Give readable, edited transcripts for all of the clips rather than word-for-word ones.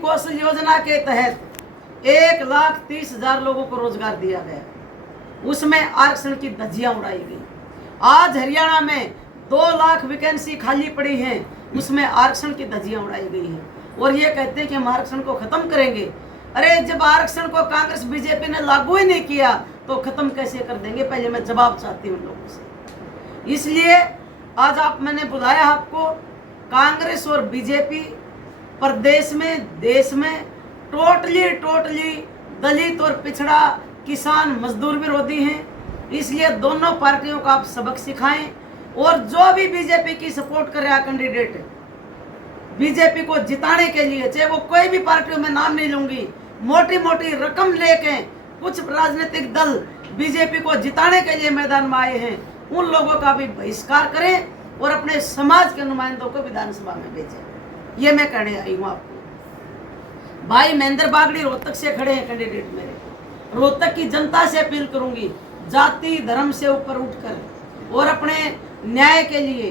कौशल योजना के तहत 1,30,000 लोगों को रोजगार दिया गया, उसमें आरक्षण की धज्जियां उड़ाई गई। आज हरियाणा में 2 लाख वैकेंसी खाली पड़ी हैं, उसमें आरक्षण की धज्जियां उड़ाई गई हैं और ये कहते हैं कि हम आरक्षण को खत्म करेंगे। अरे जब आरक्षण को कांग्रेस बीजेपी ने लागू ही नहीं किया तो खत्म कैसे कर देंगे? पहले मैं जवाब चाहती हूँ लोगों से। इसलिए आज मैंने बुलाया आपको। कांग्रेस और बीजेपी प्रदेश में, देश में टोटली दलित और पिछड़ा, किसान, मजदूर विरोधी हैं। इसलिए दोनों पार्टियों को आप सबक सिखाएं और जो भी बीजेपी की सपोर्ट कर रहा कैंडिडेट, बीजेपी को जिताने के लिए, चाहे वो कोई भी पार्टियों में नाम नहीं लूंगी, मोटी रकम लेके कुछ राजनीतिक दल बीजेपी को जिताने के लिए मैदान में आए हैं, उन लोगों का भी बहिष्कार करें और अपने समाज के नुमाइंदों को विधानसभा में भेजें। ये मैं कहने आई हूँ आपको। भाई महेंद्र बागड़ी रोहतक से खड़े हैं कैंडिडेट मेरे। रोहतक की जनता से अपील करूंगी, जाति धर्म से ऊपर उठकर और अपने न्याय के लिए,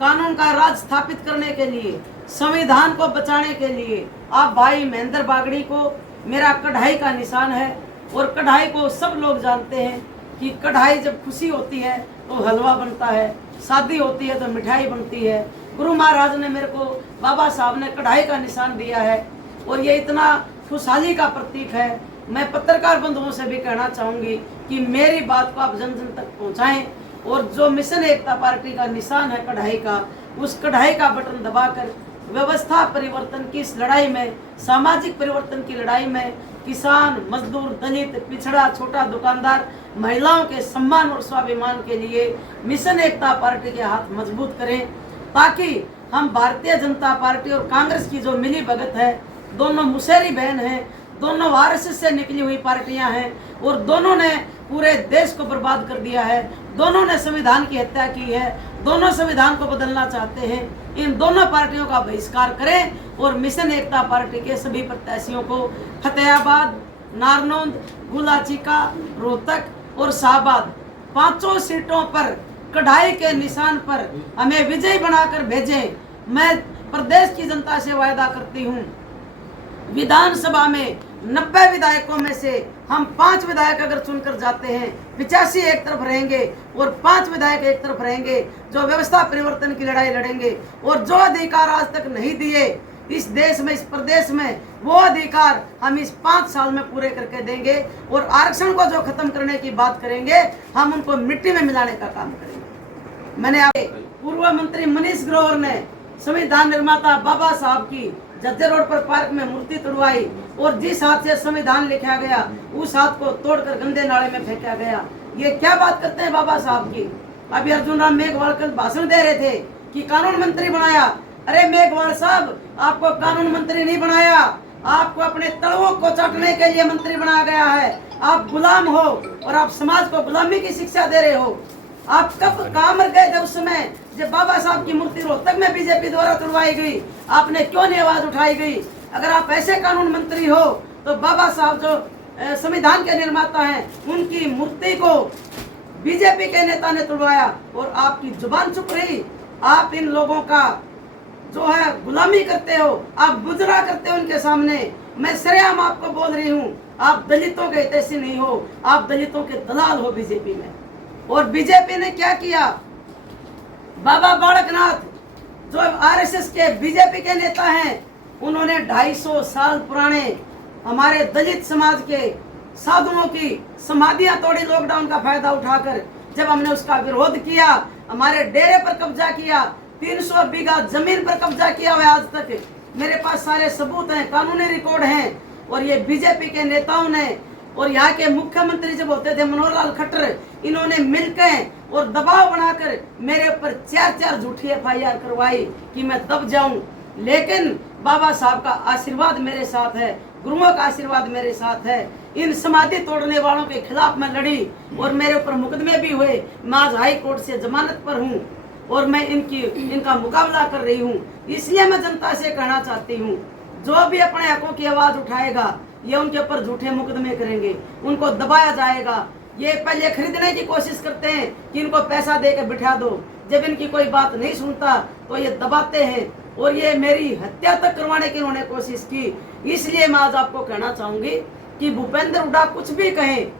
कानून का राज स्थापित करने के लिए, संविधान को बचाने के लिए आप भाई महेंद्र बागड़ी को, मेरा कढ़ाई का निशान है। और कढ़ाई को सब लोग जानते हैं कि कढ़ाई जब खुशी होती है तो हलवा बनता है, शादी होती है तो मिठाई बनती है। गुरु महाराज ने मेरे को, बाबा साहब ने कढ़ाई का निशान दिया है और ये इतना खुशहाली का प्रतीक है। मैं पत्रकार बंधुओं से भी कहना चाहूँगी कि मेरी बात को आप जन जन तक पहुँचाएँ और जो मिशन एकता पार्टी का निशान है कढ़ाई का, उस कढ़ाई का बटन दबाकर व्यवस्था परिवर्तन की इस लड़ाई में, सामाजिक परिवर्तन की लड़ाई में किसान, मजदूर, दलित, पिछड़ा, छोटा दुकानदार, महिलाओं के सम्मान और स्वाभिमान के लिए मिशन एकता पार्टी के हाथ मजबूत करें, ताकि हम भारतीय जनता पार्टी और कांग्रेस की जो मिली भगत है, दोनों मुसेरी बहन हैं, दोनों आरएसएस से निकली हुई पार्टियां हैं और दोनों ने पूरे देश को बर्बाद कर दिया है, दोनों ने संविधान की हत्या की है, दोनों संविधान को बदलना चाहते हैं। इन दोनों पार्टियों का बहिष्कार करें और मिशन एकता पार्टी के सभी प्रत्याशियों को फतेहाबाद, नारनौंद, गुलाचिका, रोहतक और शाहबाद 5 सीटों पर कढ़ाई के निशान पर हमें विजयी बनाकर भेजें। मैं प्रदेश की जनता से वायदा करती हूँ, विधानसभा में 90 विधायकों में से हम 5 विधायक अगर चुनकर जाते हैं, 85 एक तरफ रहेंगे और 5 विधायक एक तरफ रहेंगे जो व्यवस्था परिवर्तन की लड़ाई लड़ेंगे। और जो अधिकार आज तक नहीं दिए इस देश में, इस प्रदेश में, वो अधिकार हम इस 5 साल में पूरे करके देंगे। और आरक्षण को जो खत्म करने की बात करेंगे, हम उनको मिट्टी में मिलाने का काम करेंगे। मैंने पूर्व मंत्री मनीष ग्रोवर ने संविधान निर्माता बाबा साहब की जज्जर रोड पर पार्क में मूर्ति तोड़वाई और जिस हाथ से संविधान लिखा गया उस हाथ को तोड़कर गंदे नाले में फेंका गया। ये क्या बात करते हैं बाबा साहब की? अभी अर्जुन राम मेघवाल कल भाषण दे रहे थे कि कानून मंत्री बनाया। अरे मेघवाल साहब, आपको कानून मंत्री नहीं बनाया, आपको अपने तलवों को चाटने के लिए मंत्री बनाया गया है। आप गुलाम हो और आप समाज को गुलामी की शिक्षा दे रहे हो। आप कब कहाँ मर गए थे उस समय जब बाबा साहब की मूर्ति रोहतक में बीजेपी द्वारा तोड़वाई गई? आपने क्यों नहीं आवाज उठाई गई? अगर आप ऐसे कानून मंत्री हो तो बाबा साहब जो संविधान के निर्माता हैं, उनकी मूर्ति को बीजेपी के नेता ने तोड़वाया और आपकी जुबान चुप रही। आप इन लोगों का जो है गुलामी करते हो, आप गुजरा करते हो उनके सामने। मैं सरेआम आपको बोल रही हूँ, आप दलितों के हितैषी नहीं हो, आप दलितों के दलाल हो बीजेपी में। और बीजेपी ने क्या किया? बाबा बालकनाथ जो आरएसएस के बीजेपी के नेता हैं, उन्होंने 250 साल पुराने हमारे दलित समाज के साधुओं की समाधियां तोड़ी लॉकडाउन का फायदा उठाकर। जब हमने उसका विरोध किया, हमारे डेरे पर कब्जा किया, 300 बीघा जमीन पर कब्जा किया हुआ आज तक। मेरे पास सारे सबूत हैं, कानूनी रिकॉर्ड हैं। और ये बीजेपी के नेताओं ने और यहाँ के मुख्यमंत्री जब होते थे मनोहर लाल खट्टर, इन्होंने मिलकर और दबाव बनाकर मेरे ऊपर 4 झूठी एफआईआर करवाई कि मैं दब जाऊं। लेकिन बाबा साहब का आशीर्वाद मेरे साथ है, गुरुओं का आशीर्वाद मेरे साथ है। इन समाधि तोड़ने वालों के खिलाफ मैं लड़ी और मेरे ऊपर मुकदमे भी हुए। मैं आज हाई कोर्ट से जमानत पर हूँ और मैं इनका मुकाबला कर रही हूँ। इसलिए मैं जनता से कहना चाहती हूँ, जो भी अपने हकों की आवाज उठाएगा, ये उनके ऊपर झूठे मुकदमे करेंगे, उनको दबाया जाएगा। ये पहले खरीदने की कोशिश करते हैं कि इनको पैसा देकर बिठा दो, जब इनकी कोई बात नहीं सुनता तो ये दबाते हैं। और ये मेरी हत्या तक करवाने की उन्होंने कोशिश की। इसलिए मैं आज आपको कहना चाहूंगी कि भूपेंद्र हुड्डा कुछ भी कहें,